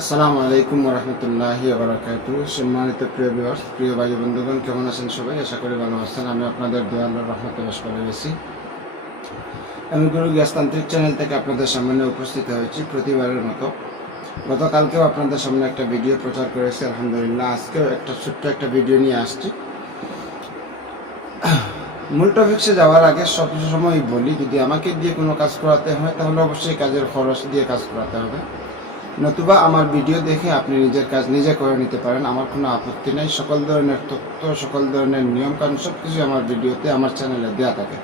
আসসালামু আলাইকুম রহমতুল্লাহি বারাকাতুহু। সম্মানিত প্রিয় ভিউয়ার্স, প্রিয় ভাই বন্ধুগণ, কেমন আছেন সবাই? আশা করি ভালো আছেন। আমি আপনাদের দয়া আল্লাহর রহমতে বাস করে গেছি। আমি গুরু গ্যাসতান্ত্রিক চ্যানেল থেকে আপনাদের সামনে উপস্থিত হয়েছি প্রতিবারের মতো। গতকালকেও আপনাদের সামনে একটা ভিডিও প্রচার করেছি, আলহামদুলিল্লাহ। আজকেও ছোট্ট একটা ভিডিও নিয়ে আসছি। মূল টপিক্সে যাওয়ার আগে সব সময় বলি, যদি আমাকে দিয়ে কোনো কাজ করাতে হয় তাহলে অবশ্যই কাজের খরচ দিয়ে কাজ করাতে হবে, নতুবা আমার ভিডিও দেখে আপনি নিজের কাজ নিজে করে নিতে পারেন। আমার কোনো আপত্তি নেই। সকল ধরনের তথ্য, সকল ধরনের নিয়মকানুন সব কিছু আমার ভিডিওতে, আমার চ্যানেলে দেওয়া থাকে।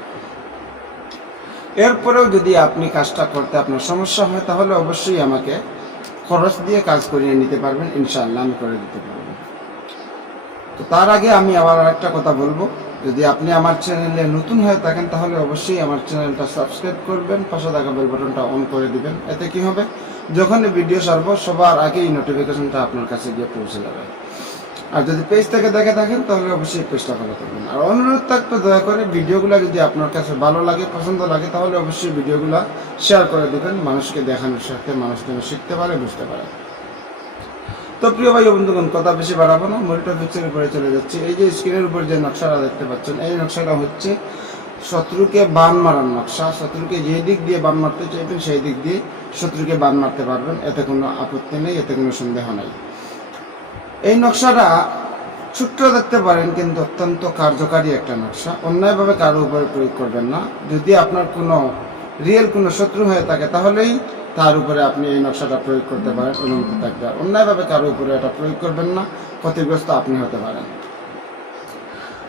এরপরেও যদি আপনি কাজটা করতে আপনার সমস্যা হয় তাহলে অবশ্যই আমাকে খরচ দিয়ে কাজ করিয়ে নিতে পারবেন, ইনশাআল্লাহ আমি করে দিতে পারবো। তো তার আগে আমি আবার আরেকটা কথা বলবো, যদি আপনি আমার চ্যানেলে নতুন হয়ে থাকেন তাহলে অবশ্যই আমার চ্যানেলটা সাবস্ক্রাইব করবেন, পাশে থাকা বেল বাটনটা অন করে দিবেন। এতে কি হবে, যখন ভিডিও ছাড়বো সবার আগেই নোটিফিকেশনটা আপনার কাছে গিয়ে পৌঁছে যাবে। আর যদি পেজ থেকে দেখে থাকেন তাহলে অবশ্যই পেজটা ফলো করবেন। আর অনুরোধ থাকবে, দয়া করে ভিডিওগুলো যদি আপনার কাছে ভালো লাগে, পছন্দ লাগে, তাহলে অবশ্যই ভিডিওগুলো শেয়ার করে দেবেন, মানুষকে দেখানোর সাথে মানুষ যেন শিখতে পারে, বুঝতে পারে। তো প্রিয় ভাই বন্ধুগণ, কথা বেশি বাড়াবো না, মূল টপিক্সের উপরে চলে যাচ্ছি। এই যে স্ক্রিনের উপর যে নকশাটা দেখতে পাচ্ছেন, এই নকশাটা হচ্ছে শত্রুকে বান মারার নকশা। শত্রুকে যে দিক দিয়ে বান মারতে চাইবেন সেই দিক দিয়ে শত্রুকে বান মারতে পারবেন, এতে কোনো আপত্তি নেই, এতে কোনো সন্দেহ নেই। এই নকশাটা ছোট্ট দেখতে পারেন, কিন্তু অত্যন্ত কার্যকারী একটা নকশা। অন্যায়ভাবে কারো উপরে প্রয়োগ করবেন না। যদি আপনার কোনো রিয়েল কোনো শত্রু হয়ে থাকে তাহলেই তার উপরে আপনি এই নকশাটা প্রয়োগ করতে পারেন, অনুমতি থাকবে। আর অন্যায়ভাবে কারো উপরে এটা প্রয়োগ করবেন না, ক্ষতিগ্রস্ত আপনি হতে পারেন।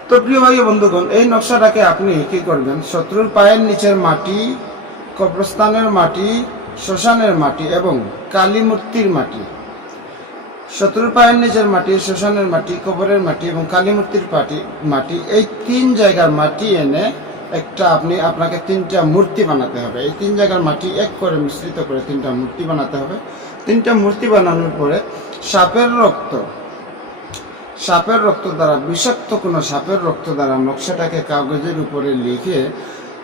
তো প্রিয় ভাই বন্ধুগণ, এই নকশাটাকে আপনি কি করবেন, শত্রুর পায়ের নিচের মাটি, কবরস্থানের মাটি, শ্মশানের মাটি এবং কালী মূর্তির মাটি, শত্রুর পায়ের নিচের মাটি, শ্মশানের মাটি, কবরের মাটি এবং কালী মূর্তির মাটি, এই তিন জায়গার মাটি এনে আপনাকে তিনটা মূর্তি বানাতে হবে। এই তিন জায়গার মাটি এক করে মিশ্রিত করে তিনটা মূর্তি বানাতে হবে। তিনটা মূর্তি বানানোর পরে সাপের রক্ত দ্বারা, বিষাক্ত কোনো সাপের রক্ত দ্বারা নকশাটাকে কাগজের উপরে লিখে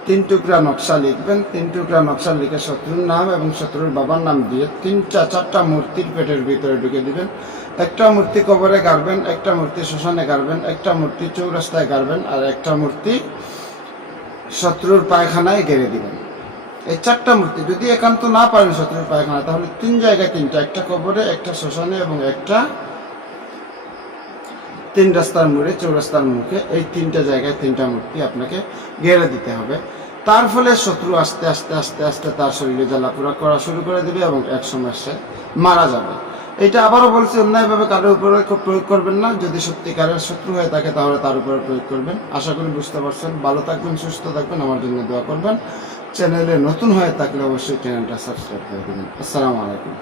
3 টুকরা নকশা লিখবেন। 3 টুকরা নকশা লিখে শত্রুর নাম এবং শত্রুর বাবার নাম দিয়ে 4টা মূর্তির পেটের ভিতরে ঢুকে দিবেন। একটা মূর্তি কবরে গাড়বেন, একটা মূর্তি শ্মশানে গাড়বেন, একটা মূর্তি চৌরাস্তায় গাড়বেন, আর একটা মূর্তি শত্রুর পায়খানায় গেড়ে দিবেন। এই 4টা মূর্তি যদি একান্ত না পারেন শত্রুর পায়খানায়, তাহলে 3 জায়গায় 3টা, একটা কবরে, একটা শ্মশানে এবং একটা 3 রাস্তার মোড়ে, চৌরাস্তার মুখে, এই 3টা জায়গায় 3টা মূর্তি আপনাকে গেড়ে দিতে হবে। তার ফলে শত্রু আস্তে আস্তে আস্তে আস্তে তার শরীরে জ্বালাপোড়া করা শুরু করে দেবে এবং এক সময় সে মারা যাবে। এটা আবারও বলছি, অন্যায়ভাবে কারোর উপরে প্রয়োগ করবেন না। যদি সত্যিকারের শত্রু হয়ে থাকে তাহলে তার উপরে প্রয়োগ করবেন। আশা করি বুঝতে পারছেন। ভালো থাকবেন, সুস্থ থাকবেন, আমার জন্য দোয়া করবেন। চ্যানেলে নতুন হয়ে থাকলে অবশ্যই চ্যানেলটা সাবস্ক্রাইব করে দেবেন। আসসালামু আলাইকুম।